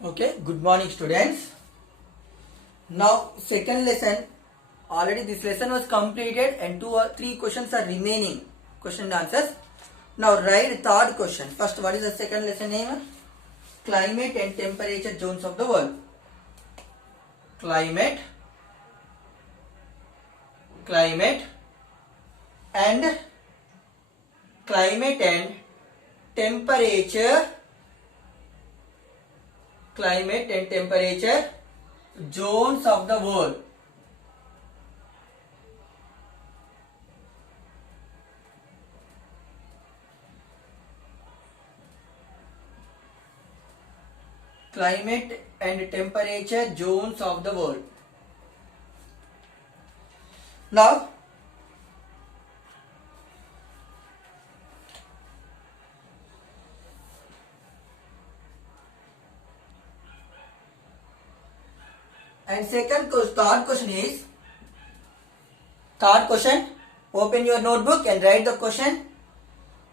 Okay, good morning students. Now second lesson, already this lesson was completed and two or three questions are remaining, question and answers. Now write third question. First, what is the second lesson name? Climate and temperature zones of the world. Climate and temperature zones of the world. Climate and temperature zones of the world. Now and third question, open your notebook and write the question.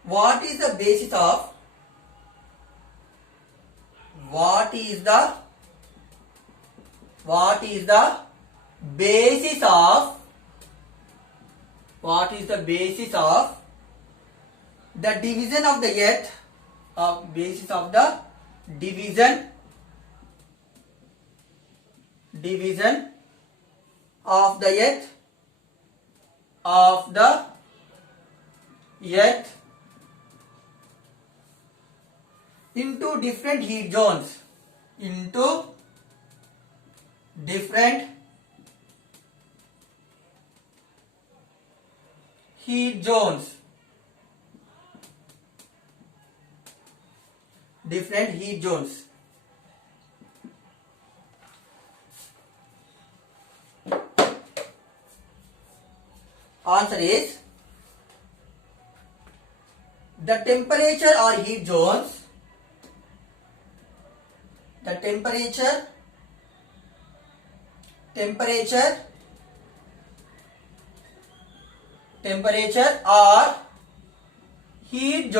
What is the basis of the division of the earth division of the earth into different heat zones, different heat zones. Answer is the temperature or heat zones. The temperature or heat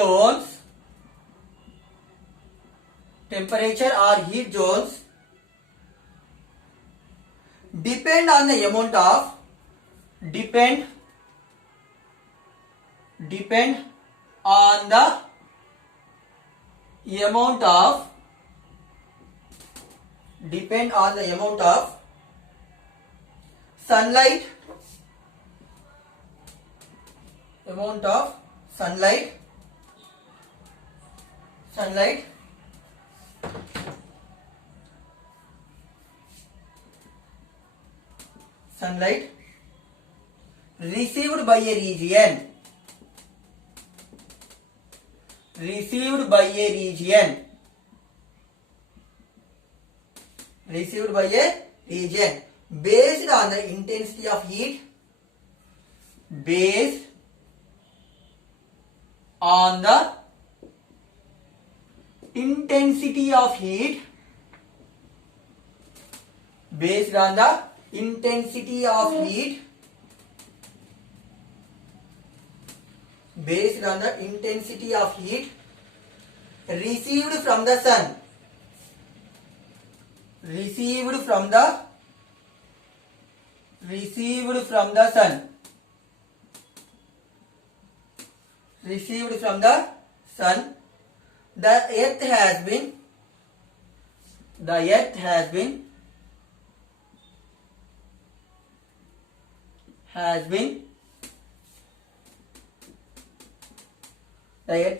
zones. Depend on the amount of depend on the amount of sunlight received by a region. Based on the intensity of heat. Based on the intensity of heat. Received from the sun. The earth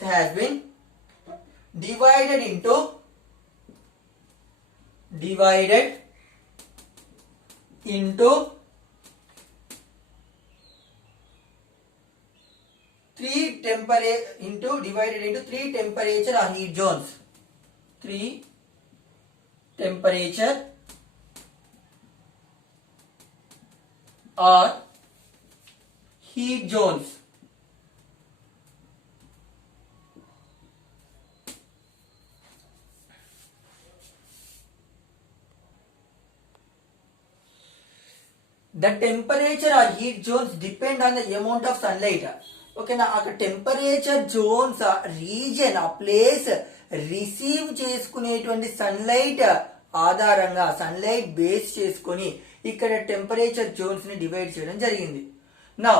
has been divided into three temperature or heat zones. Three temperature or heat zones. The temperature or heat zones depend on the amount of sunlight. Okay, now temperature zones region, a place receive చేసుకునేటువంటి sunlight ఆధారంగా sunlight base చేసుకొని ఇక్కడ temperature Jones ని divide చేయడం జరిగింది. Now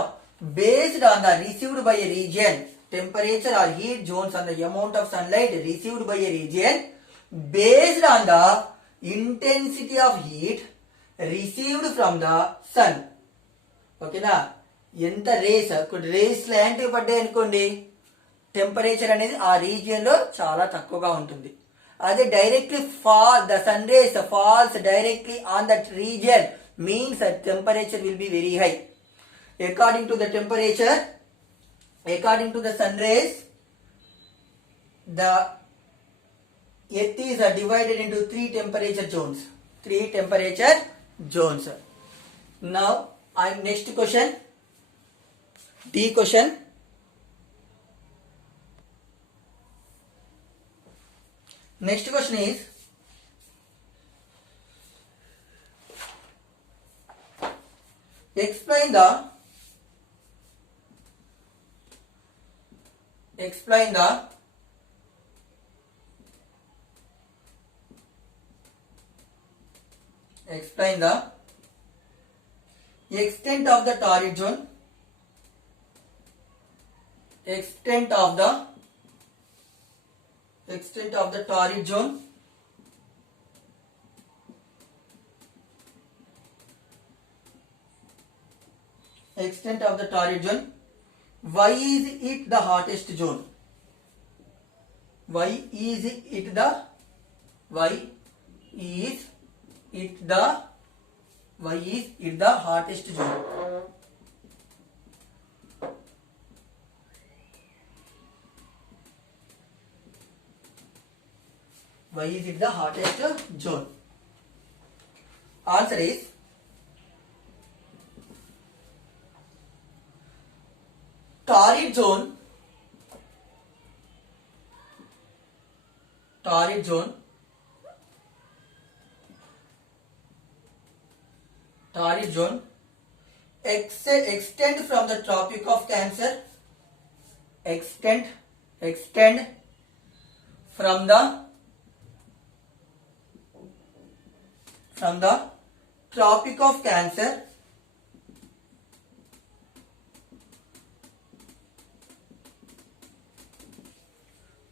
based on the received by a region temperature or heat zones on the amount of sunlight received by a region based on the intensity of heat received from the sun. ఓకేనా, ఎంత race race లాంటివి పడ్డాయి అనుకోండి, temperature అనేది ఆ region లో చాలా తక్కువగా ఉంటుంది. అదే directly the sun rays falls directly on that region means that temperature will be very high. According to the temperature, according to the sun rays, the earth is divided into three temperature zones. Now next question, D question. Next question is, explain the extent of the torrid zone, extent of the torrid zone, extent of the torrid zone. Why is it the hottest zone? Why is it the hottest zone? Why is it the hottest zone? Answer is torrid zone extend from the Tropic of Cancer, extend from the Tropic of Cancer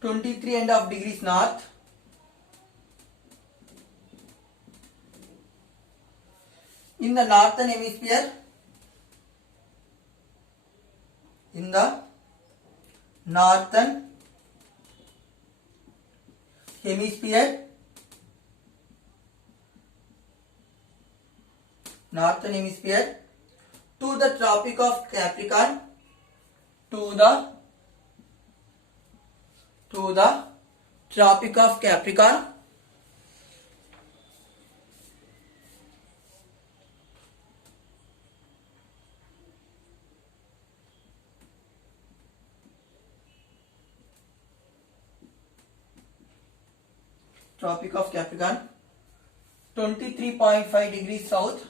to 23.5 degrees north in the northern hemisphere, to the Tropic of Capricorn, to the Tropic of Capricorn, Tropic of Capricorn, 23.5 degrees south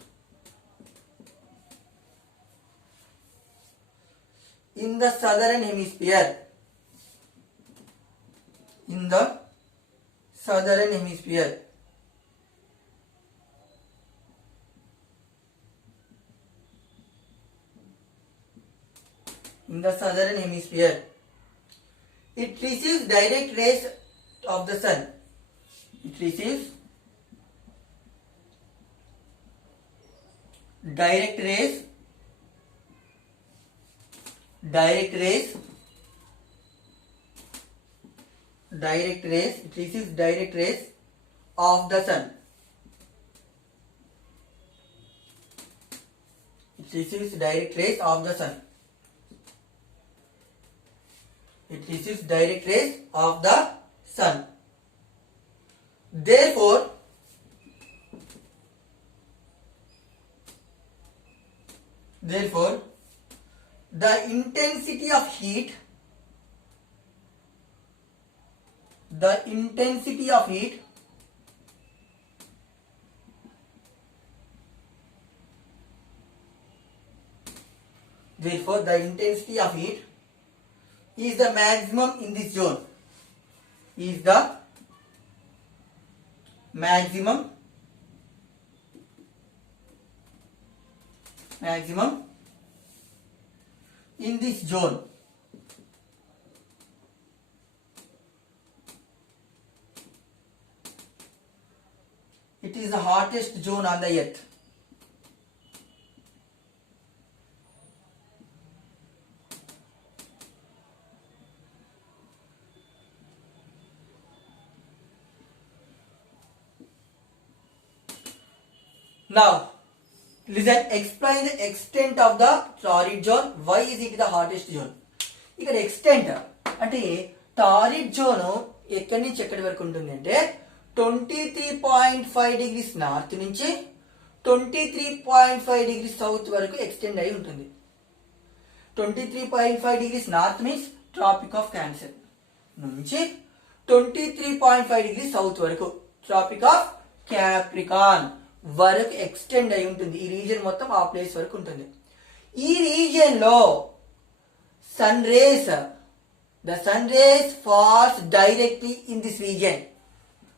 in the southern hemisphere, in the southern hemisphere, it receives direct rays of the sun. It receives direct rays of the sun. It receives direct rays of the sun. It receives direct rays of the sun. Therefore, the intensity of heat is the maximum in this zone. is the maximum in this zone. It is the hottest zone on the earth. Now, listen, explain the extent of the torrid zone. Why is it the hottest zone? ఇక్కడ extent అంటే torrid zone ఎక్కడి నుంచి ఎక్కడి వరకు ఉంటుంది అంటే 23.5 degrees north నుంచి 23.5 degrees south వరకు ఎక్స్టెండ్ అయి ఉంటుంది. 23.5 degrees north means Tropic of Cancer నుంచి 23.5 డిగ్రీస్ సౌత్ వరకు ట్రాపిక్ ఆఫ్ క్యాప్రికాన్ వరకు ఎక్స్టెండ్ అయి ఉంటుంది. ఈ రీజియన్ మొత్తం ఆ ప్లేస్ వరకు ఉంటుంది. ఈ రీజియన్ లో sun rays falls directly in this region.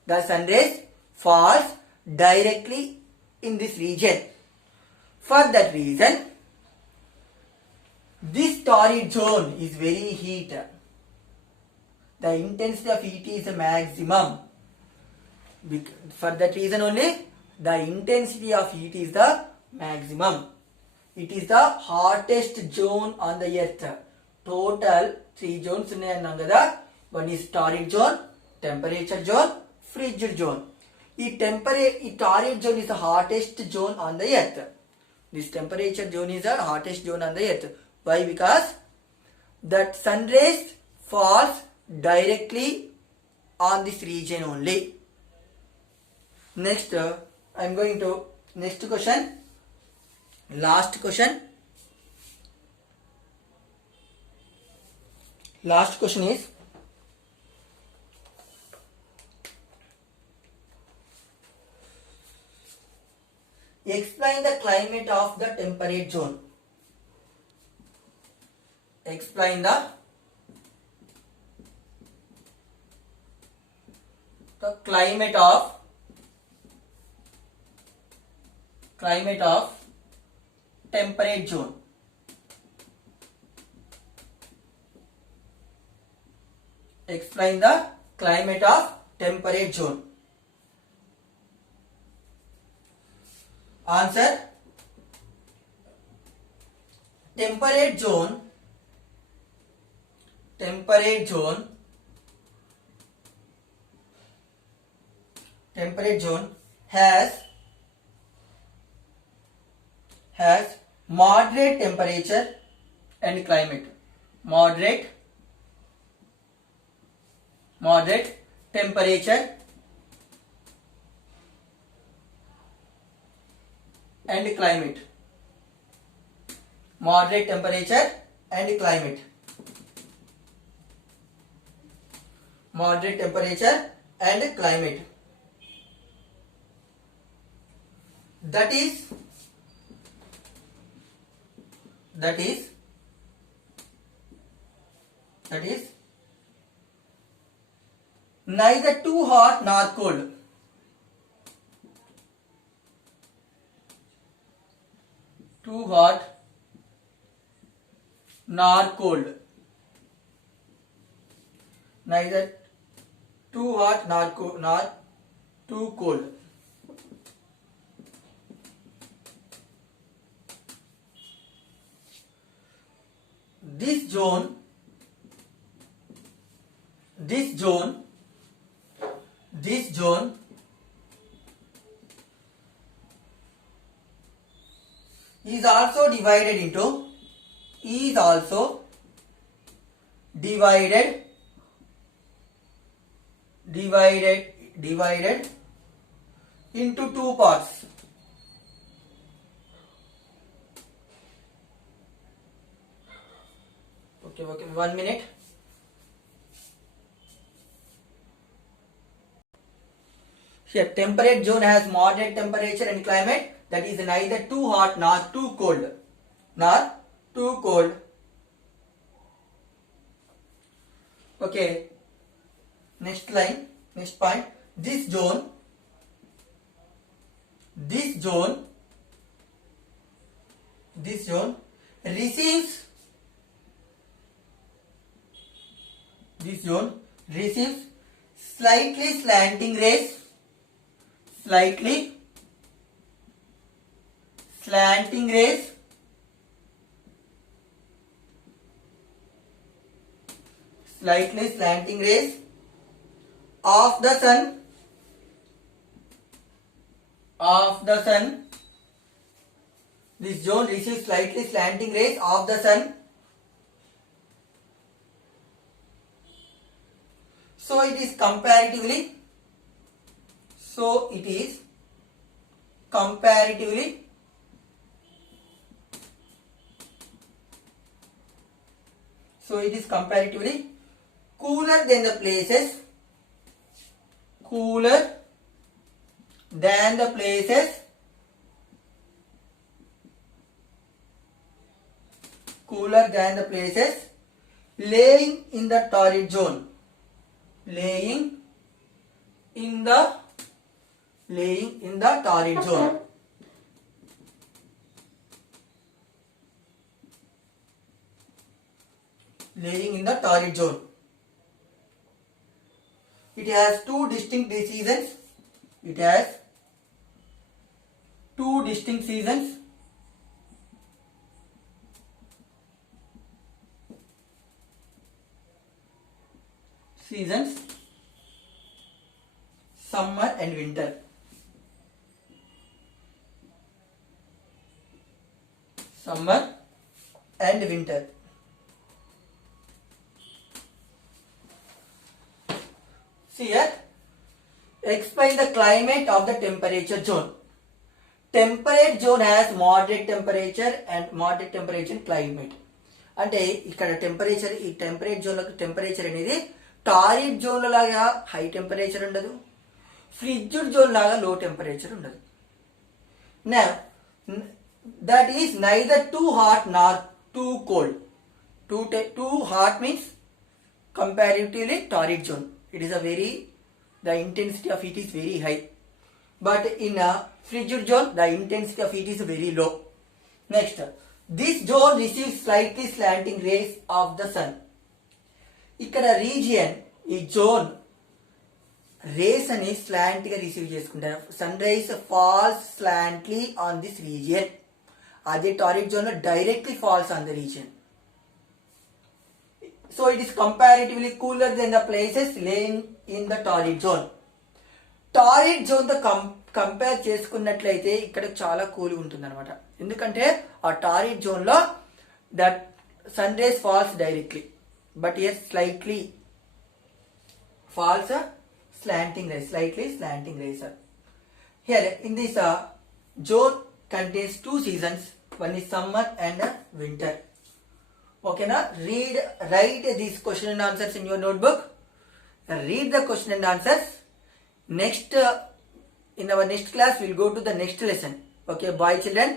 The sun rays falls directly in this region. For that reason, this torrid zone is very heat. The intensity of heat is maximum. For that reason only, the intensity of heat is the maximum. It is the hottest zone on the earth. Total 3 zones ఉన్నాయన్నాం కదా. One is torrid zone, temperature zone, frigid zone. ఈ torrid zone is the hottest zone on the earth. This temperature zone is the hottest zone on the earth. Why? Because that sun rays falls directly on this region only. Next, I am going to next question. Last question. Last question is, explain the climate of the temperate zone. Explain the climate of temperate zone. Explain the climate of temperate zone. Answer: temperate zone has moderate temperature and climate. Moderate temperature and climate. Moderate temperature and climate. Moderate temperature and climate. That is neither too hot nor cold. Too hot nor cold. Neither too hot nor too cold. This zone is also divided into two parts. Okay, 1 minute. Here, temperate zone has moderate temperature and climate, that is neither too hot nor too cold. Okay. next line, next point. This zone receives slightly slanting rays, of the sun. This zone receives slightly slanting rays of the sun. So it is comparatively cooler than the places laying in the torrid zone. Laying in the torrid zone. Laying in the torrid zone. It has two distinct seasons. Summer and winter. See here, explain the climate of the temperature zone. Temperate zone has moderate temperature and moderate temperature climate. అంటే ఇక్కడ temperature, ఈ temperate zone లో temperature అనేది torrid zone లాగా high temperature ఉండదు, ఫ్రిడ్జ్డ్ zone లాగా లో temperature ఉండదు. Now that is neither too hot nor too cold. Too hot means comparatively torrid zone. It is the intensity of heat is very high. But in a frigid zone, the intensity of heat is very low. Next, this zone receives slightly slanting rays of the sun. ఇక్కడ region, ఈ zone rays అని slant గా receive చేసుకుంటారు. Sun rays falls slantly on this region. అదే torrid zone లో directly falls on the region. So it is comparatively cooler then the places laying in the torrid zone. Torrid zone తో compare చేసుకున్నట్లయితే ఇక్కడ చాలా cool ఉంటుంది అనమాట. ఎందుకంటే ఆ టారిడ్ జోన్ లో that sun rays falls directly, but here slightly falls slanting rays. Here in this zone contains two seasons. One is summer and winter. Okay, now write these question and answers in your notebook. Read the question and answers. Next in our next class we'll go to the next lesson. Okay, bye children.